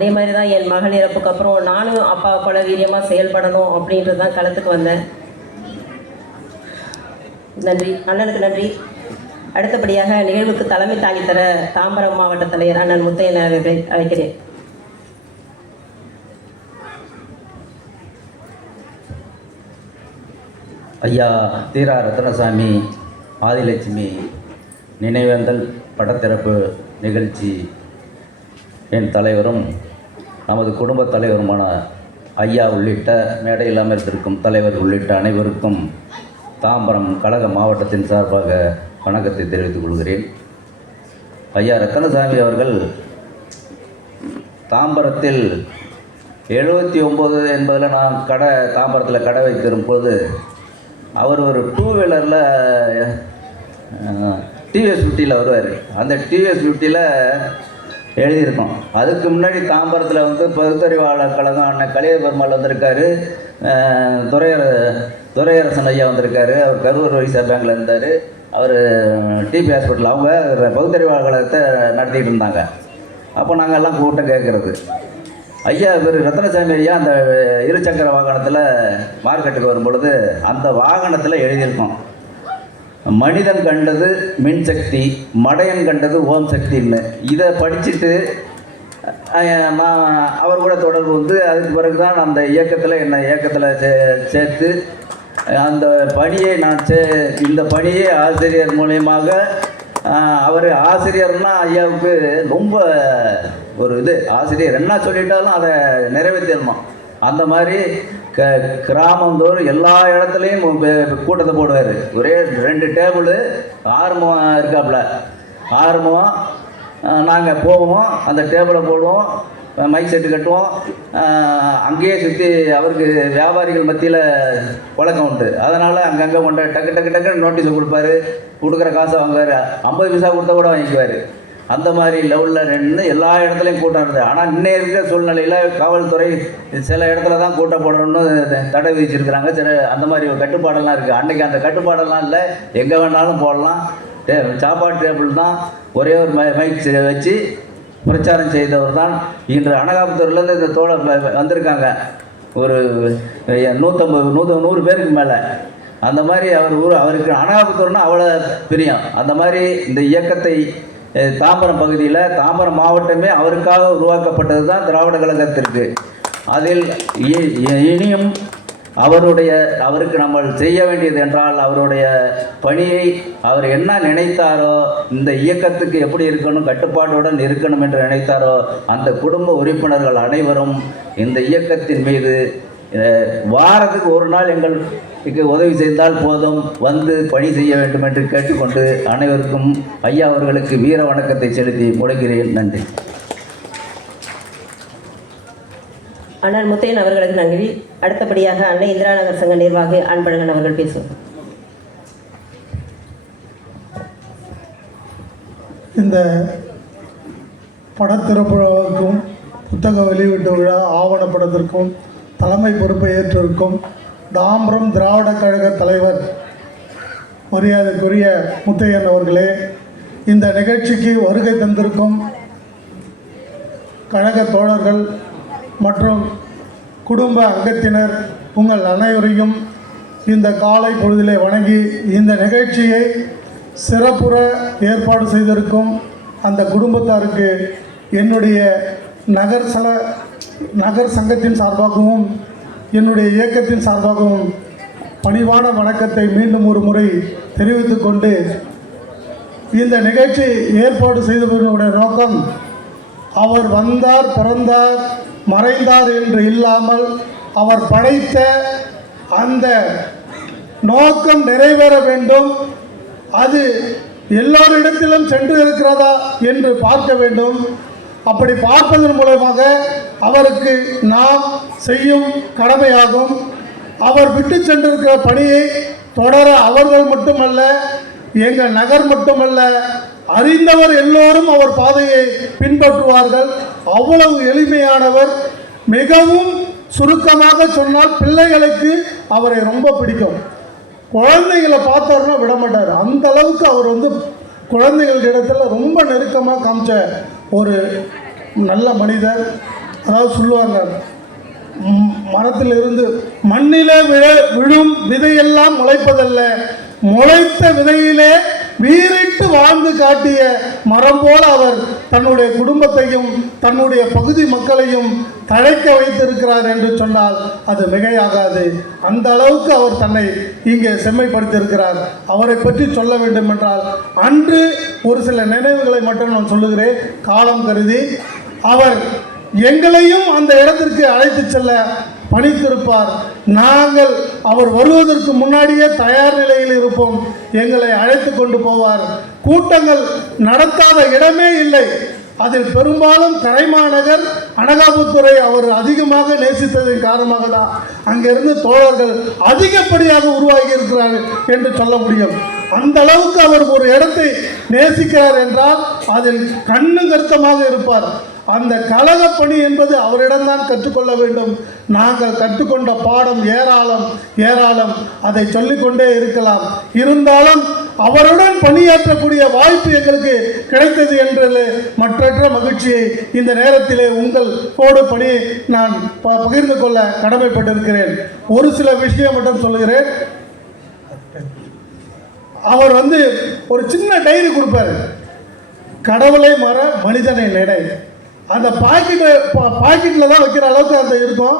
அதே மாதிரி தான் என் மகள் இறப்புக்கு அப்புறம் நானும் அப்பா போல வீரியமாக செயல்படணும் அப்படின்றது தான் களத்துக்கு வந்தேன். நன்றி. அண்ணனுக்கு நன்றி. அடுத்தபடியாக நிகழ்வுக்கு தலைமை தாங்கி தர தாம்பரம் மாவட்ட தலைவர் அண்ணன் முத்தையன் அவர்களை அழைக்கிறேன். ஐயா தீரா ரத்னசாமி ஆதிலட்சுமி நினைவேந்தல் படத்திறப்பு நிகழ்ச்சி என் தலைவரும் நமது குடும்பத் தலைவருமான ஐயா உள்ளிட்ட மேடையில் அமர்ந்திருக்கும் தலைவர் உள்ளிட்ட அனைவருக்கும் தாம்பரம் கழக மாவட்டத்தின் சார்பாக வணக்கத்தை தெரிவித்துக் கொள்கிறேன். ஐயா ரத்தனசாமி அவர்கள் தாம்பரத்தில் எழுபத்தி ஒம்பது என்பதில் நான் கடை தாம்பரத்தில் கடை வைத்திருக்கும்போது அவர் ஒரு டூ வீலரில் டிவிஎஸ் ஃபிஃப்டியில் வருவார். அந்த டிவிஎஸ் ஃபிஃப்டியில் எழுதியிருக்கோம். அதுக்கு முன்னாடி தாம்பரத்தில் வந்து பகுத்தறிவாளர் கழகம் அண்ணன் கலிய பெருமாள் வந்திருக்காரு. துறையர துரையரசன் ஐயா வந்திருக்காரு. அவர் கரூர் வைசா பேங்கில் இருந்தார். அவர் டிபி ஹாஸ்பிட்டல் அவங்க பகுத்தறிவாளர் கழகத்தை நடத்திட்டு இருந்தாங்க. அப்போ நாங்கள் எல்லாம் கூட்டம் கேட்குறது. ஐயா இவர் ரத்னசாமி ஐயா அந்த இருசக்கர வாகனத்தில் மார்க்கெட்டுக்கு வரும்பொழுது அந்த வாகனத்தில் எழுதியிருக்கோம். மனிதன் கண்டது மின்சக்தி மடையன் கண்டது ஓம் சக்தின்னு. இதை படிச்சுட்டு நான் அவர் கூட தொடர்பு வந்து அதுக்கு பிறகு தான் அந்த இயக்கத்தில் என்னை இயக்கத்தில் சே சேர்த்து அந்த பணியை நான் சே இந்த பணியை ஆசிரியர் மூலியமாக அவர் ஆசிரியர்னா ஐயாவுக்கு ரொம்ப ஒரு இது. ஆசிரியர் என்ன சொல்லிட்டாலும் அதை நிறைவேற்றிடணும் அந்த மாதிரி க கிராமந்தோறும் எல்லா இடத்துலையும் கூட்டத்தை போடுவார். ஒரே ரெண்டு டேபிள் ஆறுமுகம் இருக்காப்புல ஆறுமுகம் நாங்கள் போவோம் அந்த டேபிளை போடுவோம் மைக் செட்டு கட்டுவோம். அங்கேயே சுற்றி அவருக்கு வியாபாரிகள் மத்தியில் பழக்கம் உண்டு. அதனால் அங்கங்கே கொண்டு டக்கு டக்கு டக்குன்னு நோட்டீஸை கொடுப்பாரு. கொடுக்குற காசை வாங்குவார். ஐம்பது பைசா கொடுத்தா கூட வாங்கிக்குவார். அந்த மாதிரி லெவலில் நின்று எல்லா இடத்துலையும் கூட்டம் இருந்தது. ஆனால் இன்னும் இருக்கிற சூழ்நிலையில் காவல்துறை சில இடத்துல தான் கூட்டம் போடணும்னு தடை விதிச்சிருக்கிறாங்க. சில அந்த மாதிரி கட்டுப்பாடெல்லாம் இருக்குது அன்றைக்கி அந்த கட்டுப்பாடெல்லாம் இல்லை. எங்கே வேணாலும் போடலாம். டே சாப்பாடு டேபிள் தான் ஒரே ஒரு மை மைக் வச்சு பிரச்சாரம் செய்தவர் தான் இன்று அனகாபுத்தூர்லேருந்து இந்த தோழர் வந்திருக்காங்க. ஒரு நூற்றம்பது நூற்று நூறு பேருக்கு மேலே. அந்த மாதிரி அவர் ஊர் அவருக்கு அனகாபுத்தூர்னா அவ்வளோ பிரியம். அந்த மாதிரி இந்த இயக்கத்தை தாம்பரம் பகுதியில் தாம்பரம் மாவட்டமே அவருக்காக உருவாக்கப்பட்டது தான் திராவிட கழகத்திற்கு. அதில் இ- இனியும் அவருடைய அவருக்கு நம்ம செய்ய வேண்டியது என்றால் அவருடைய பணியை அவர் என்ன நினைத்தாரோ இந்த இயக்கத்துக்கு எப்படி இருக்கணும் கட்டுப்பாட்டுடன் இருக்கணும் என்று நினைத்தாரோ அந்த குடும்ப உறுப்பினர்கள் அனைவரும் இந்த இயக்கத்தின் மீது வாரத்துக்கு ஒரு நாள் எங்களுக்கு உதவி செய்தால் போதும் வந்து பணி செய்ய வேண்டும் என்று கேட்டுக்கொண்டு அனைவருக்கும் ஐயா அவர்களுக்கு வீர வணக்கத்தை செலுத்தி முடைகிறேன் நன்றி. அண்ணன் முத்தையன் அவர்களுக்கு நன்றி. அடுத்தபடியாக அன்னை இந்திரா நகர் சங்க நிர்வாகி அன்பழகன் அவர்கள் பேசுவார். இந்த படத்திறப்புழாவுக்கும் புத்தக வெளியீட்டு விழா ஆவணப்படத்திற்கும் தலைமை பொறுப்பை ஏற்றிருக்கும் தாம்பரம் திராவிட கழக தலைவர் மரியாதைக்குரிய முத்தையன் அவர்களே இந்த நிகழ்ச்சிக்கு வருகை தந்திருக்கும் கழக தோழர்கள் மற்றும் குடும்ப அங்கத்தினர் உங்கள் அனைவரையும் இந்த காலை பொழுதிலே வணங்கி இந்த நிகழ்ச்சியை சிறப்புற ஏற்பாடு செய்திருக்கும் அந்த குடும்பத்தாருக்கு என்னுடைய நகர்சல நகர் சங்கத்தின் சார்பாகவும் என்னுடைய இயக்கத்தின் சார்பாகவும் பணிவான வணக்கத்தை மீண்டும் ஒரு முறை தெரிவித்து கொண்டு இந்த நிகழ்ச்சி ஏற்பாடு செய்தவர்களுடைய நோக்கம் அவர் வந்தார் பிறந்தார் மறைந்தார் என்று இல்லாமல் அவர் படைத்த அந்த நோக்கம் நிறைவேற வேண்டும். அது எல்லோரிடத்திலும் சென்று இருக்கிறதா என்று பார்க்க வேண்டும். அப்படி பார்ப்பதன் மூலமாக அவருக்கு நாம் செய்யும் கடமையாகும். அவர் விட்டு சென்றிருக்கிற பணியை தொடர அவர்கள் மட்டுமல்ல எங்கள் நகர் மட்டுமல்ல அறிந்தவர் எல்லோரும் அவர் பாதையை பின்பற்றுவார்கள். அவ்வளவு எளிமையானவர். மிகவும் சுருக்கமாக சொன்னால் பிள்ளைகளுக்கு அவரை ரொம்ப பிடிக்கும். குழந்தைகளை பார்த்தாருன்னா விட மாட்டார் அந்த அளவுக்கு அவர் வந்து குழந்தைகள் இடத்துல ரொம்ப நெருக்கமாக காமிச்ச ஒரு நல்ல மனிதர். அதாவது சொல்லுவாங்க மரத்திலிருந்து மண்ணில விழ விழும் விதையெல்லாம் முளைப்பதல்ல. முளைத்த விதையிலே வீறிட்டு வாழ்ந்து காட்டிய மரம் போல அவர் தன்னுடைய குடும்பத்தையும் தன்னுடைய பகுதி மக்களையும் தழைக்க வைத்திருக்கிறார் என்று சொன்னால் அது மிகையாகாது. அந்த அளவுக்கு அவர் தன்னை இங்கே செம்மைப்படுத்தியிருக்கிறார். அவரை பற்றி சொல்ல வேண்டும் என்றால் அன்று ஒரு சில நினைவுகளை மட்டும் நான் சொல்லுகிறேன். காலம் கருதி அவர் எங்களையும் அந்த இடத்திற்கு அழைத்து செல்ல பணித்திருப்பார். நாங்கள் அவர் வருவதற்கு முன்னாடியே தயார் நிலையில் இருப்போம். எங்களை அழைத்து கொண்டு போவார். கூட்டங்கள் நடத்தாத இடமே இல்லை. அதில் பெரும்பாலும் கரைமாநகர் அனகாபுத்துறை அவர் அதிகமாக நேசித்ததன் காரணமாக தான் அங்கிருந்து தோழர்கள் அதிகப்படியாக உருவாகி இருக்கிறார்கள் என்று சொல்ல முடியும். அந்த அளவுக்கு அவர் ஒரு இடத்தை நேசிக்கிறார் என்றால் அதில் கண்ணு கருத்தமாக இருப்பார். அந்த கழக பணி என்பது அவரிடம்தான் கற்றுக்கொள்ள வேண்டும். நாங்கள் கற்றுக்கொண்ட பாடம் ஏராளம் ஏராளம். அதை சொல்லிக்கொண்டே இருக்கலாம். இருந்தாலும் அவருடன் பணியாற்றக்கூடிய வாய்ப்பு எங்களுக்கு கிடைத்தது என்று மற்றற்ற மகிழ்ச்சியை இந்த நேரத்திலே உங்கள் கோடு பணி நான் ப- பகிர்ந்து கொள்ள கடமைப்பட்டிருக்கிறேன். ஒரு சில விஷயம் மட்டும் சொல்லுகிறேன். அவர் வந்து ஒரு சின்ன டைரி கொடுப்பாரு. கடவுளை மற மனிதனை நடை. அந்த பாக்கெட்டு பாக்கெட்டில் தான் வைக்கிற அளவுக்கு அந்த இருக்கும்.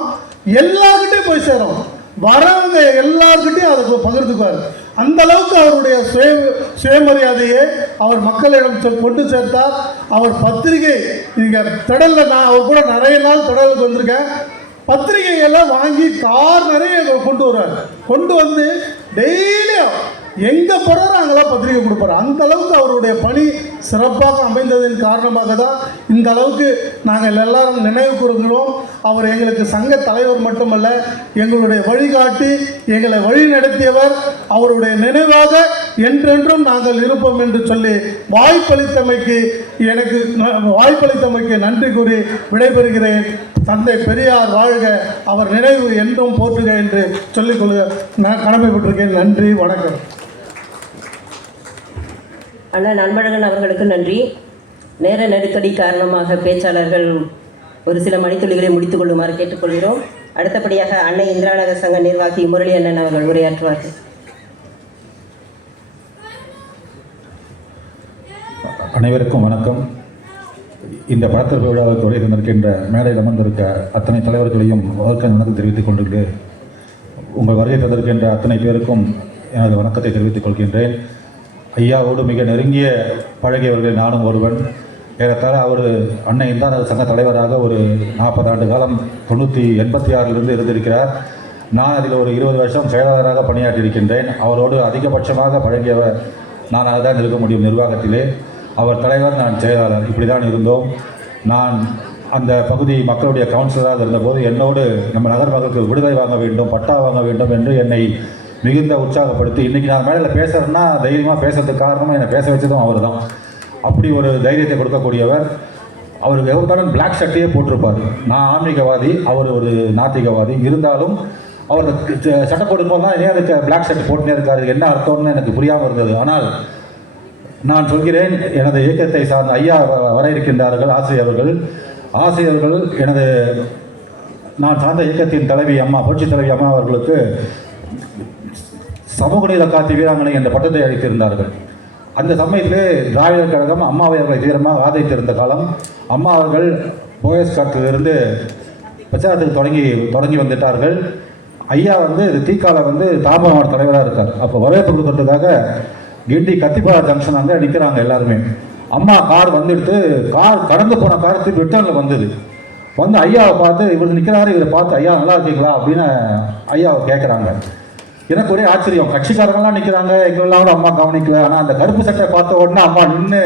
எல்லாருக்கிட்டையும் போய் சேரும். வரவங்க எல்லாருக்கிட்டையும் அதை பகிர்ந்துக்குவார். அந்த அளவுக்கு அவருடைய சுய சுயமரியாதையை அவர் மக்களிடம் கொண்டு சேர்த்தார். அவர் பத்திரிகை நீங்கள் திடலில் நான் அவர் கூட நிறைய நாள் திடலுக்கு வந்திருக்கேன். பத்திரிகையெல்லாம் வாங்கி கார் நிறைய கொண்டு வருவார். கொண்டு வந்து டெய்லியும் எங்கே போகிறாரோ அங்கெல்லாம் பத்திரிகை கொடுப்பாரு. அந்த அளவுக்கு அவருடைய பணி சிறப்பாக அமைந்ததன் காரணமாக தான் இந்த அளவுக்கு நாங்கள் எல்லாரும் நினைவு கூறுகிறோம் அவர் எங்களுக்கு சங்க தலைவர் மட்டுமல்ல எங்களுடைய வழிகாட்டி எங்களை வழி நடத்தியவர் அவருடைய நினைவாக என்றென்றும் நாங்கள் இருப்போம் என்று சொல்லி வாய்ப்பளித்தமைக்கு எனக்கு வாய்ப்பளித்தமைக்கு நன்றி கூறி விடைபெறுகிறேன். தந்தை பெரியார் வாழ்க அவர் நினைவு என்றும் போற்றுக என்று சொல்லிக்கொள்ள நான் கடமைப்பட்டிருக்கேன். நன்றி வணக்கம். அண்ணன் அன்பழகன் அவர்களுக்கு நன்றி. நேர நெருக்கடி காரணமாக பேச்சாளர்கள் ஒரு சில மணித்துளிகளை முடித்துக் கொள்ளுமாறு கேட்டுக்கொள்கிறோம். அடுத்தபடியாக அன்னை இந்திராநகர் சங்க நிர்வாகி முரளி அண்ணன் அவர்கள் உரையாற்றுவார்கள். அனைவருக்கும் வணக்கம். இந்த படத்திற்கு விழாவுக்கு வருகை தந்திருக்கின்ற மேடையில் அமர்ந்திருக்க அத்தனை தலைவர்களையும் வணக்கம் வணக்கம் தெரிவித்துக் கொண்டு உங்கள் வருகை தந்திருக்கின்ற அத்தனை பேருக்கும் எனது வணக்கத்தை தெரிவித்துக் கொள்கின்றேன். ஐயாவோடு மிக நெருங்கிய பழகியவர்கள் நானும் ஒருவன். ஏறத்தாழ அவர் அன்னை இந்தானது சங்க தலைவராக ஒரு நாற்பது ஆண்டு காலம் தொண்ணூற்றி எண்பத்தி ஆறிலிருந்து இருந்திருக்கிறார். நான் அதில் ஒரு இருபது வருஷம் செயலாளராக பணியாற்றியிருக்கின்றேன். அவரோடு அதிகபட்சமாக பழகியவர் நானாக தான் இருக்க முடியும் நிர்வாகத்திலே. அவர் தலைவர் நான் செயலாளர். இப்படி தான் இருந்தோம். நான் அந்த பகுதி மக்களுடைய கவுன்சிலராக இருந்தபோது என்னோடு நம்ம நகர் மக்களுக்கு விடுதலை வாங்க வேண்டும் பட்டா வாங்க வேண்டும் என்று என்னை மிகுந்த உற்சாகப்படுத்தி இன்றைக்கி நான் மேடையில் பேசுகிறேன்னா தைரியமாக பேசுறதுக்கு காரணமாக என்னை பேச வச்சதும் அவர் தான் அப்படி ஒரு தைரியத்தை கொடுக்கக்கூடியவர். அவருக்கு எவ்வளோ பிளாக் ஷர்ட்டையே போட்டிருப்பார். நான் ஆன்மீகவாதி அவர் ஒரு நாத்திகவாதி. இருந்தாலும் அவர் ச- சட்டை போடும்போது தான் ஏன் அதுக்கு பிளாக் ஷர்ட் போட்டுனே இருக்காரு? என்ன அர்த்தம்னு எனக்கு புரியாமல் இருந்தது. ஆனால் நான் சொல்கிறேன் எனது இயக்கத்தை சார்ந்த ஐயா வ- வர இருக்கின்றார்கள் ஆசிரியர்கள் ஆசிரியர்கள் எனது நான் சார்ந்த இயக்கத்தின் தலைவி அம்மா புரட்சி தலைவி அம்மா அவர்களுக்கு சமூக நீத காத்தி வீராங்கனை என்ற பட்டத்தை அளித்திருந்தார்கள் அந்த சமயத்திலே திராவிடர் கழகம் அம்மாவை அவர்களை தீவிரமாக ஆதரித்திருந்த காலம் அம்மா அவர்கள் போயஸ் காட்டிலிருந்து பிரச்சாரத்துக்கு தொடங்கி தொடங்கி வந்துட்டார்கள். ஐயா வந்து தீக்கால வந்து தாப தலைவராக இருக்கார். அப்போ வரவேற்பு கொடுக்கறதுக்காக கிண்டி கத்திப்பாறை ஜங்ஷன் அங்கே நிற்கிறாங்க எல்லாருமே. அம்மா கார் வந்துட்டு கார் கடந்து போன கார் திருப்பி ரிட்டர்னில் வந்தது. வந்து ஐயாவை பார்த்து இவர் நிற்கிறாரு இவரை பார்த்து ஐயா நல்லா இருக்கீங்களா? அப்படின்னு ஐயாவை கேட்குறாங்க எனக்கு ஒரே ஆச்சரியம். கட்சிக்காரங்களாம் நிற்கிறாங்க எங்களெல்லாம் அம்மா கவனிக்கல. ஆனால் அந்த கருப்பு சட்டை பார்த்த உடனே அம்மா நின்று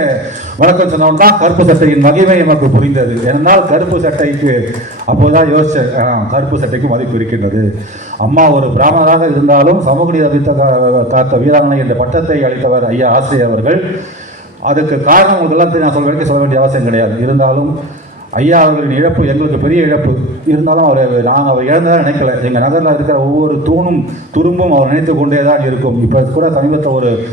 வணக்கம் சொன்னவன் தான் கருப்பு சட்டையின் மகிமை எனக்கு புரிந்தது. என்னால் கருப்பு சட்டைக்கு அப்போதான் யோசிச்சேன் கருப்பு சட்டைக்கு மதிப்பு இருக்கின்றது. அம்மா ஒரு பிராமணராக இருந்தாலும் சமூக நீதி அறிவித்த காத்த வீராங்கனை என்ற பட்டத்தை அளித்தவர் ஐயா ஆசிரியர் அவர்கள். அதுக்கு காரணம் உங்களுக்கு நான் சொல்ல வேண்டிய சொல்ல வேண்டிய அவசியம் கிடையாது. இருந்தாலும் ஐயா அவர்களின் இழப்பு எங்களுக்கு பெரிய இழப்பு. இருந்தாலும் அவர் நாங்கள் அவர் இழந்ததாக நினைக்கல. எங்கள் நகரில் இருக்கிற ஒவ்வொரு தூணும் துரும்பும் அவர் நினைத்து கொண்டே தான் இருக்கும். இப்போ கூட சமீபத்தை ஒரு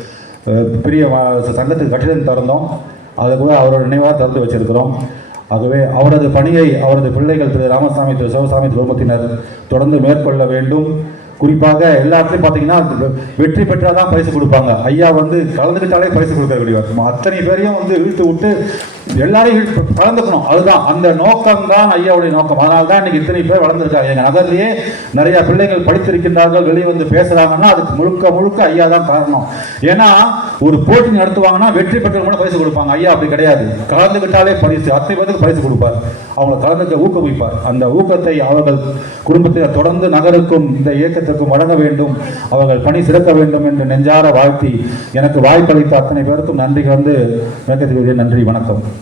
பெரிய சங்கத்துக்கு கட்டிடம் திறந்தோம். அதை கூட அவரோட நினைவாக திறந்து வச்சிருக்கிறோம். ஆகவே அவரது பணியை அவரது பிள்ளைகள் திரு ராமசாமி திரு சிவசாமி குடும்பத்தினர் தொடர்ந்து மேற்கொள்ள வேண்டும். குறிப்பாக எல்லாத்துலையும் பார்த்தீங்கன்னா வெ- வெற்றி பெற்றால் தான் பரிசு கொடுப்பாங்க. ஐயா வந்து கலந்துக்கிட்டாலே பரிசு கொடுக்க கொடுக்கக்கூடியவர் அத்தனை பேரையும் வந்து இழுத்து விட்டு எல்லாரையும் வளர்ந்துக்கணும். அதுதான். அந்த நோக்கம் தான் ஐயாவுடைய நோக்கம். அதனால தான் இன்னைக்கு இத்தனை பேர் வளர்ந்துருக்காங்க. எங்கள் நகர்லேயே நிறைய பிள்ளைகள் படித்திருக்கின்றார்கள் வெளியே வந்து பேசுகிறாங்கன்னா அதுக்கு முழுக்க முழுக்க ஐயா தான் காரணம். ஏன்னா ஒரு போட்டி நடத்துவாங்கன்னா வெற்றி பெற்றவங்க கூட பரிசு கொடுப்பாங்க. ஐயா அப்படி கிடையாது. கலந்துக்கிட்டாலே பரிசு. அத்தனை பேருக்கு பரிசு கொடுப்பார். அவங்களை கலந்துக்க ஊக்குவிப்பார். அந்த ஊக்கத்தை அவர்கள் குடும்பத்தினர் தொடர்ந்து நகருக்கும் இந்த இயக்கத்திற்கும் வழங்க வேண்டும். அவர்கள் பணி சிறக்க வேண்டும் என்று நெஞ்சார வாழ்த்தி எனக்கு வாய்ப்பளித்த அத்தனை பேருக்கும் நன்றி கலந்து மேற்கத்திற்கு நன்றி வணக்கம்.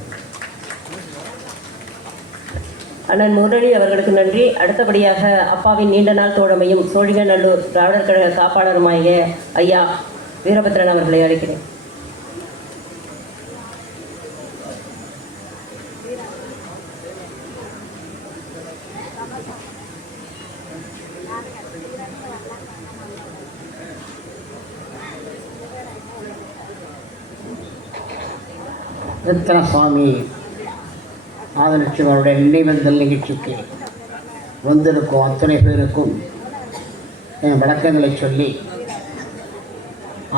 அண்ணன் முரளி அவர்களுக்கு நன்றி. அடுத்தபடியாக அப்பாவின் நீண்ட நாள் தோழமையும் சோழிங்கநல்லூர் திராவிடர் கழக காப்பாளருமாய ஐயா வீரபத்ரன் அவர்களை அழைக்கிறேன். ரத்னசாமி ஆதலட்சுமனுடைய நினைவந்தல் நிகழ்ச்சிக்கு வந்திருக்கும் அத்தனை பேருக்கும் என் விளக்கங்களை சொல்லி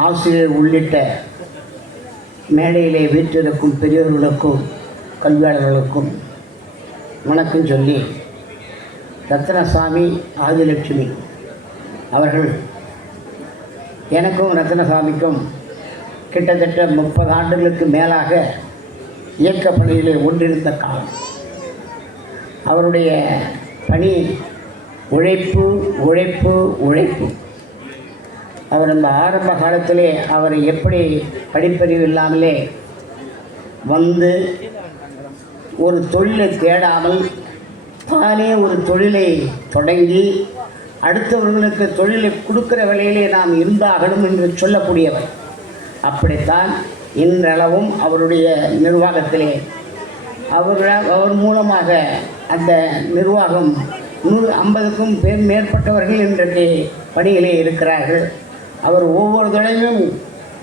ஆசிரியர் உள்ளிட்ட மேடையிலே வீற்றிருக்கும் பெரியவர்களுக்கும் கல்வியாளர்களுக்கும் வணக்கம் சொல்லி ரத்னசாமி ஆதிலட்சுமி அவர்கள் எனக்கும் ரத்னசாமிக்கும் கிட்டத்தட்ட முப்பது ஆண்டுகளுக்கு மேலாக இயக்க பணியிலே ஒன்றிருந்த காலம் அவருடைய பணி உழைப்பு உழைப்பு உழைப்பு. அவர் அந்த ஆரம்ப காலத்திலே அவர் எப்படி படிப்பறிவு இல்லாமலே வந்து ஒரு தொழிலை தேடாமல் தானே ஒரு தொழிலை தொடங்கி அடுத்தவர்களுக்கு தொழிலை கொடுக்கிற வேலையிலே நாம் இருந்தாகணும் என்று சொல்லக்கூடியவர். அப்படித்தான் இன்றளவும் அவருடைய நிர்வாகத்திலே. அவர் அவர் மூலமாக அந்த நிர்வாகம் நூறு ஐம்பதுக்கும் பேர் மேற்பட்டவர்கள் இன்றைக்கு பணியிலே இருக்கிறார்கள். அவர் ஒவ்வொரு தடவையும்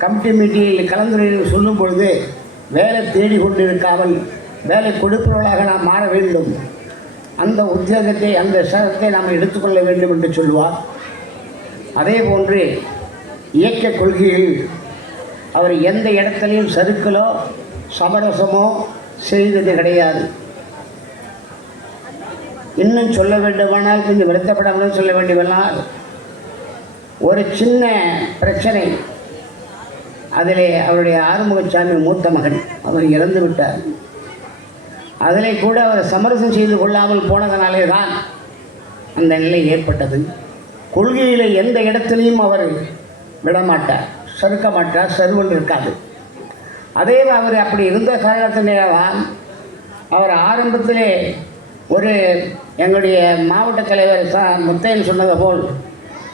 கமிட்டி மீட்டிங்கில் கலந்துரையில் சொல்லும் பொழுது வேலை தேடி கொண்டிருக்காமல் வேலை கொடுப்பவர்களாக நாம் மாற வேண்டும். அந்த உத்தியோகத்தை அந்த சதத்தை நாம் எடுத்துக்கொள்ள வேண்டும் என்று சொல்லுவார். அதே போன்று இயக்க கொள்கையில் அவர் எந்த இடத்துலையும் சறுக்கலோ சமரசமோ செய்தது கிடையாது. இன்னும் சொல்ல வேண்டுமானால் கொஞ்சம் வருத்தப்படாமல் சொல்ல வேண்டுமானால் ஒரு சின்ன பிரச்சனை. அதிலே அவருடைய ஆறுமுகசாமி மூத்த மகன் அவர் இறந்து விட்டார். அதிலே கூட அவர் சமரசம் செய்து கொள்ளாமல் போனதனாலே தான் அந்த நிலை ஏற்பட்டது. கொள்கையில் எந்த இடத்துலையும் அவர் விடமாட்டார். சறுக்க மாட்டார் இருக்காது. அதே அவர் அப்படி இருந்த காரணத்தினால அவர் ஆரம்பத்திலே ஒரு எங்களுடைய மாவட்ட தலைவர் ச. முத்தையன் சொன்னது போல்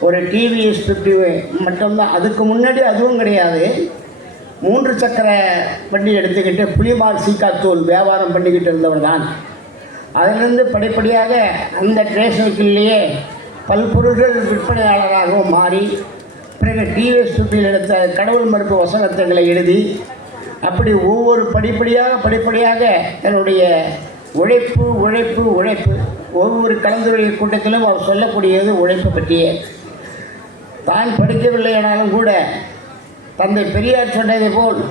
ஒரு டிவிஎஸ் ஃபிஃப்டி மட்டும்தான். அதுக்கு முன்னாடி அதுவும் கிடையாது. மூன்று சக்கர வண்டி எடுத்துக்கிட்டு புளிமார் சீக்காத்தூள் வியாபாரம் பண்ணிக்கிட்டு இருந்தவர் தான். அதிலிருந்து படிப்படியாக அந்த ட்ரேஷனுக்குள்ளேயே பல்பொருள்கள் விற்பனையாளராகவும் மாறி பிறகு டிவிஎஸ் ஃபிஃப்டியில் எடுத்த கடவுள் மறுப்பு வசனத்தங்களை எழுதி அப்படி ஒவ்வொரு படிப்படியாக படிப்படியாக தன்னுடைய உழைப்பு உழைப்பு உழைப்பு ஒவ்வொரு கலந்துரை கூட்டத்திலும் அவர் சொல்லக்கூடியது உழைப்பு பற்றியே. தான் படிக்கவில்லை ஆனாலும் கூட தந்தை பெரியார் சொன்னதை போல்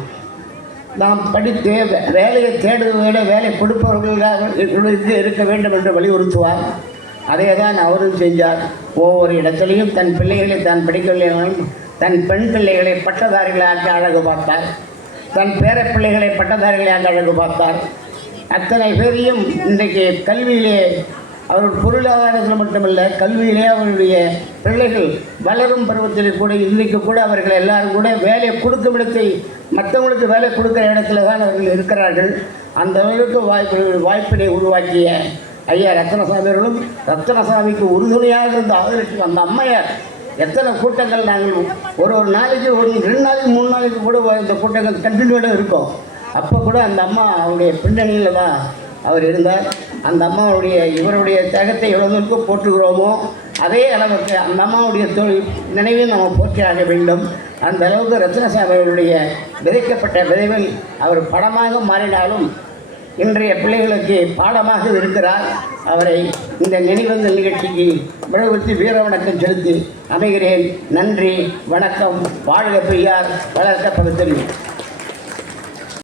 நாம் படித்து வே- வேலையை தேடுவதை விட வேலை கொடுப்பவர்களாக இருக்க வேண்டும் என்று வலியுறுத்துவார். அதே தான் அவரும் செஞ்சார். ஒவ்வொரு இடத்துலையும் தன் பிள்ளைகளை தான் படிக்கவில்லைனாலும் தன் பெண் பிள்ளைகளை பட்டதாரிகளாக அழகு பார்த்தார். தன் பேர பிள்ளைகளை பட்டதாரிகளாக அழகு பார்த்தார். அத்தனை பேரையும் இன்றைக்கு கல்வியிலே அவர் பொருளாதாரத்தில் மட்டுமல்ல கல்வியிலே அவருடைய பிள்ளைகள் வளரும் பருவத்தில் கூட இன்றைக்கு கூட அவர்கள் எல்லாரும் கூட வேலை கொடுக்கும் இடத்தை மற்றவங்களுக்கு வேலை கொடுக்குற இடத்துல தான் அவர்கள் இருக்கிறார்கள். அந்த அளவுக்கு வாய்ப்பு வாய்ப்பினை உருவாக்கிய ஐயா ரத்னசாமி அவர்களும் ரத்னசாமிக்கு உறுதுணையாக இருந்த ஆதரவு அந்த அம்மையார் எத்தனை கூட்டங்கள் நாங்கள் ஒரு ஒரு நாளைக்கு ஒரு ரெண்டு நாளைக்கு மூணு நாளைக்கு கூட இந்த கூட்டங்கள் கண்டினியூடாக இருக்கும். அப்போ கூட அந்த அம்மா அவருடைய பின்னணியில் தான் அவர் இருந்தார். அந்த அம்மாவுடைய இவருடைய தியாகத்தை எவ்வளவுக்கு போற்றுகிறோமோ அதே அளவுக்கு அந்த அம்மாவுடைய தொழில் நினைவை நாம் போற்றியாக வேண்டும். அந்த அளவுக்கு ரத்னசாமி அவருடைய விதைக்கப்பட்ட விதைகள் அவர் படமாக மாறினாலும் இன்றைய பிள்ளைகளுக்கு பாடமாக இருக்கிறார். அவரை இந்த நினைவந்தல் நிகழ்ச்சிக்கு விழவுத்தி வீர வணக்கம் செலுத்தி அமைகிறேன். நன்றி வணக்கம். வாழ்க பெரியார் வளர்க்க பகுத்தறிவு.